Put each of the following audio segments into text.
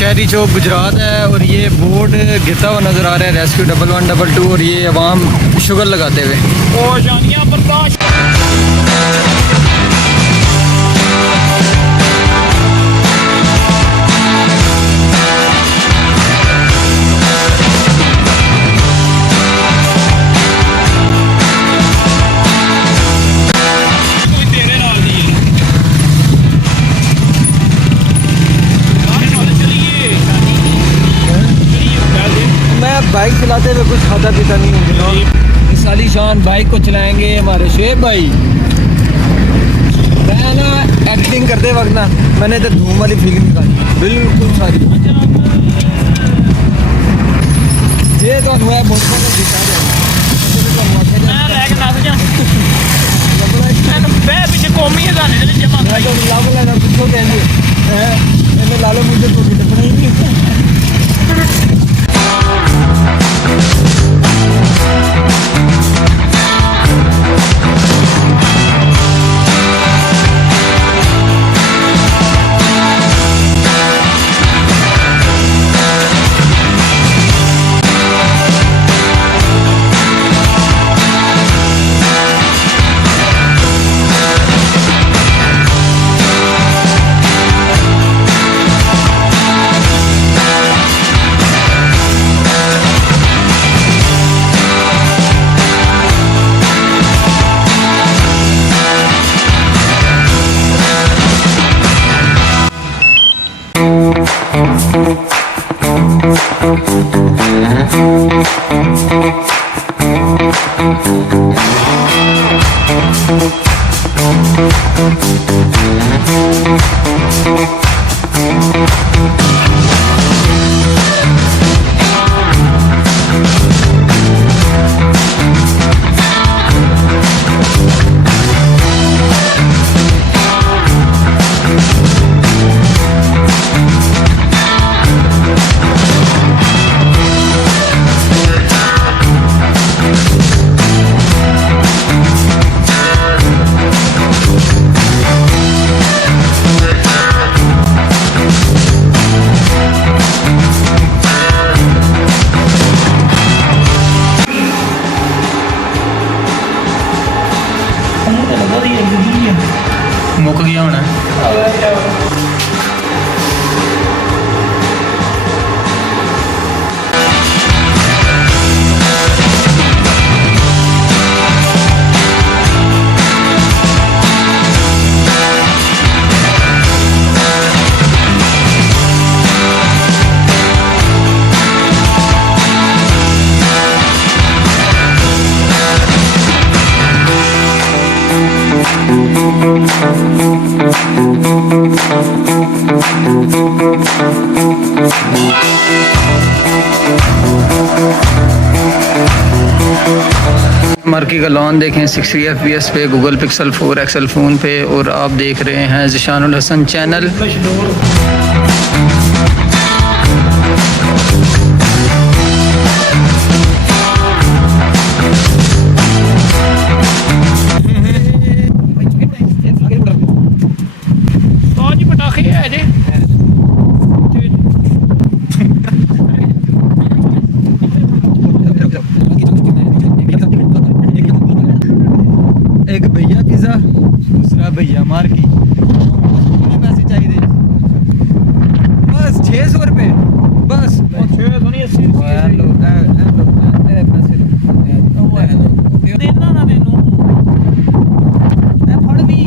शहरी चौक गुजरात है और ये बोर्ड गिरता हुआ नज़र आ रहा है रेस्क्यू 1112 और ये अवाम शुगर लगाते हुए। बाइक चलाते हुए कुछ खाता पीता नहीं हूँ। इस आलीशान बाइक को चलाएंगे हमारे शेब भाई। मैं ना एक्टिंग करते वक्त ना मैंने इधर धूम वाली फीलिंग निकाली बिल्कुल सारी। ये तो हुआ लालो मुझे मुक गया होना। मार्की का लॉन देखें 60 FPS पे गूगल पिक्सल 4 XL फ़ोन पे और आप देख रहे हैं ज़िशानुल हसन चैनल। एक भैया पिज़्ज़ा, दूसरा भैया मार्की। पैसे चाहिए बस 600 रुपये बस। देना ना मैनू फड़ भी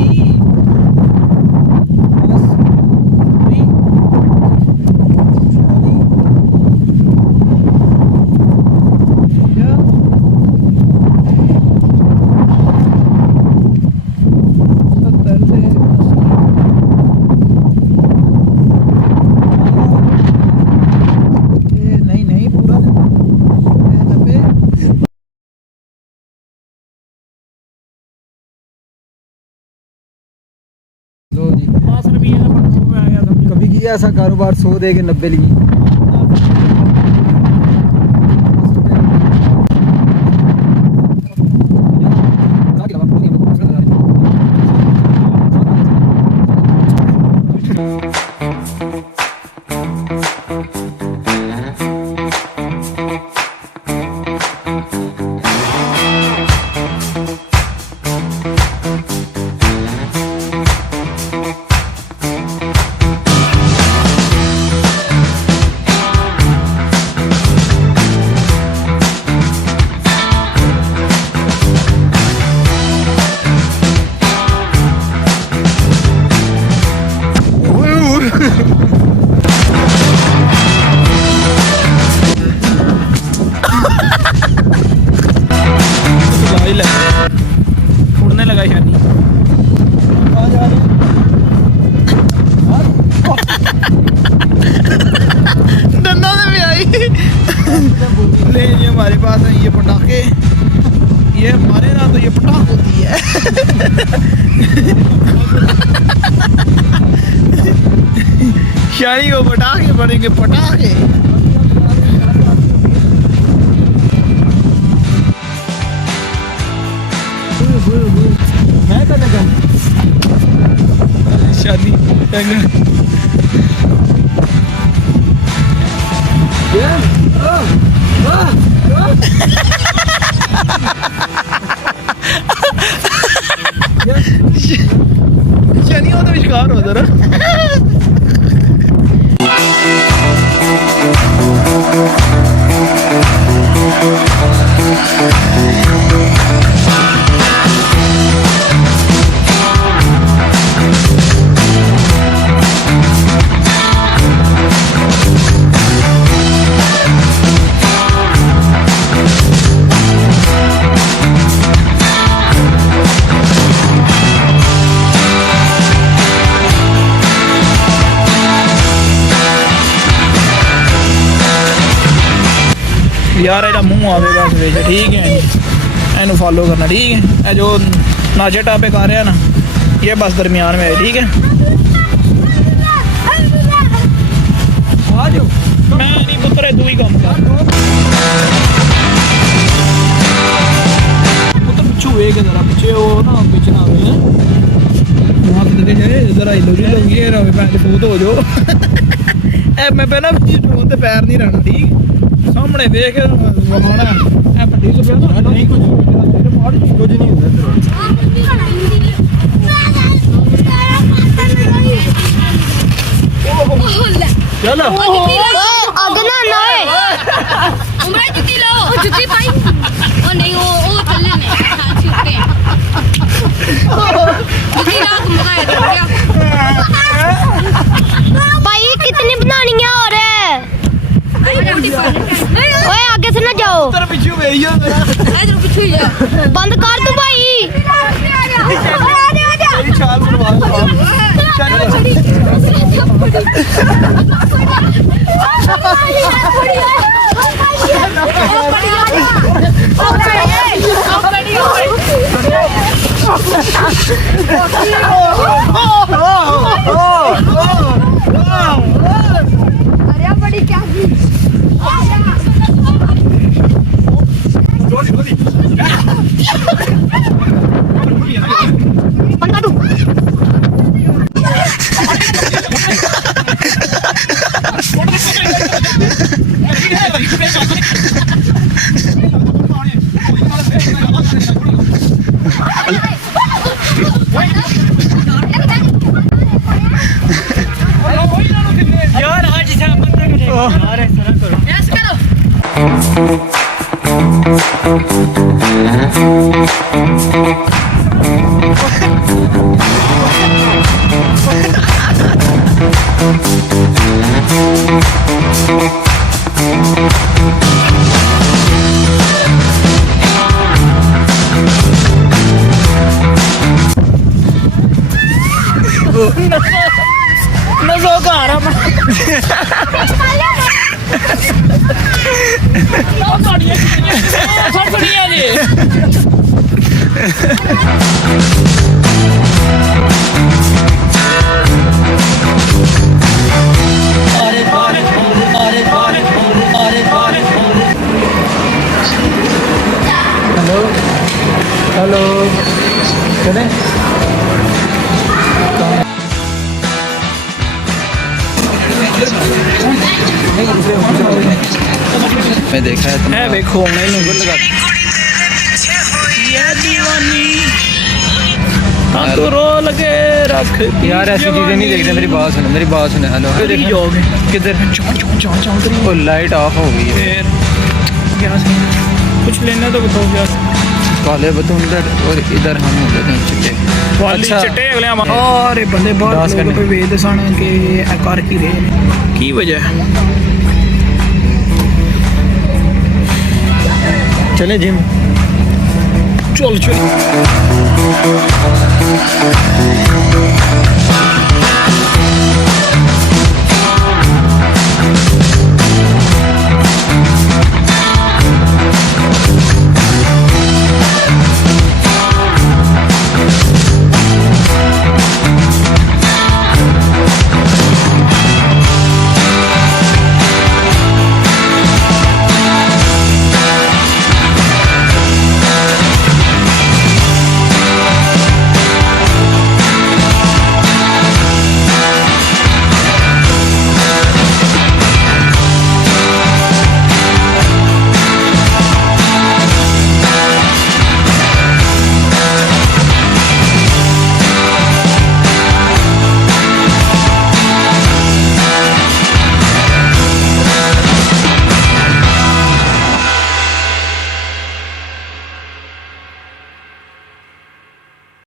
कोई ऐसा कारोबार 100 दे के 90 लिए उड़ने लगा शानी डंडा से भी आई ले ये हमारे पास है ये पटाखे ये हमारे ना तो ये पटाख होती है शानी को पटाखे पड़ेंगे पटाखे मैं तो लगा शादी शानी हो तो शिकार हो जरा यार एदा मुंह आवे बस वेच ठीक है एनू फॉलो करना ठीक है ए जो नाचे टापे कर रहा ना ये बस दरमियान में है ठीक है आ जाओ मैं नहीं पुत्र तू ही काम कर पुत्र पिछू वेख जरा पीछे वो ना पीछे ना आवे वहां पे देखे जाए जरा हिलो जी लोग ये रहे पैर फूट हो जाओ ए मैं पहला फोन ते पैर नहीं रहना ठीक सामने देख वहाना ए पट्टी से पे नहीं कुछ तेरे मार कुछ नहीं होता चलो आगे ना लाए उमरा जुती लो जुती पाई ओ नहीं वो चलने में छूटे जुती ला तुम लगाया भाई कितनी बनानी है और ओए आगे से ना जाओ तेरे पीछे गई है इधर पीछे ही जा बंद कर तू भाई चाल बनवा अरे बड़ी क्या यार आज से अपन तक यार ऐसा ना करो यस करो नजो घर Hey! मैं देखा है है देखो मैं शुगर लगा ये दीवानी हाँ तो रोल के रख यार ऐसी चीजें नहीं देखते मेरी बात सुने हेलो जाओगे किधर चाँव करिए वो लाइट ऑफ हो गई है फिर क्या सही कुछ लेना तो बताओ क्या काले बतून इधर और इधर हम हो गए थे चिट्टे वाली अच्छा। चिट्टे अगले और बंदे बाहर डांस लोग करने। पे वेद सन के कर की रहे ने की वजह है चले जिम चल चल